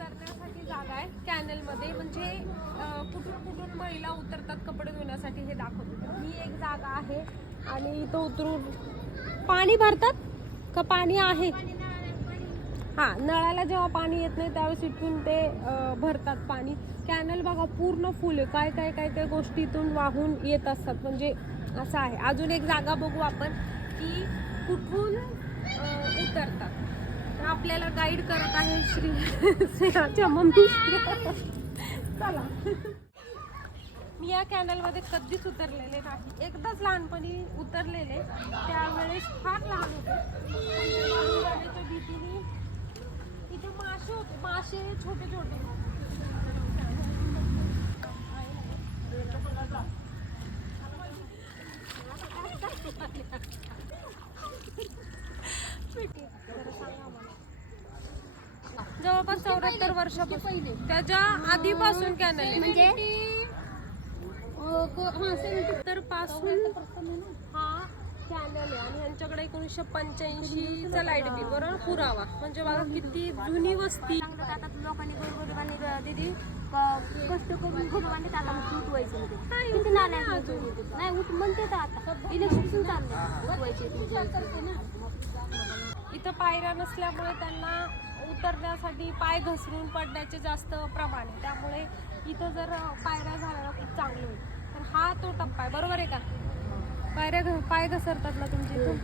उतरण्यासाठी जागा आहे कॅनल मध्ये, म्हणजे कुठून कुठून महिला उतरतात कपडे धुण्यासाठी हे दाखवते. ही एक जागा आहे आणि इथं उतरून पाणी भरतात का पाणी आहे. हा, नळाला जेव्हा पाणी येत नाही त्यावेळेस इथून ते भरतात पाणी. कॅनल बघा पूर्ण फुल आहे. काय काय काय काय गोष्टी इथून वाहून येत असतात, म्हणजे असं आहे. अजून एक जागा बघू आपण की कुठून उतरतात. तर आपल्याला गाईड करत आहे श्री सेनाच्या मम्मी. चला. मी या कॅनलमध्ये कधीच उतरलेले नाही. एकदाच लहानपणी उतरलेले, त्यावेळेस फार लहान होते. वाहून जाण्याच्या भीतीने इथे मासे होते, मासे छोटे छोटे. जवळपास 74 वर्षापासून, त्याच्या आधीपासून कॅनल आहे. म्हणजे तर पासून हा कॅनल आहे आणि यांच्याकडे 1985चा लाईट बिल बरोबर पुरावा. म्हणजे बघा किती जुनी वस्ती. लोकांनी दिदी कष्ट करून भगवान उठवायचं किती नाही उठ म्हणते आता इलेक्शन चाललंय. इथं पायऱ्या नसल्यामुळे त्यांना उतरण्यासाठी पाय घसरून पडण्याचे जास्त प्रमाण आहे. त्यामुळे इथं जर पायऱ्या झाल्या खूप चांगलं होईल. तर हा तो टप्पा आहे, बरोबर आहे का? पाय घसरतात ना तुमच्या इथून.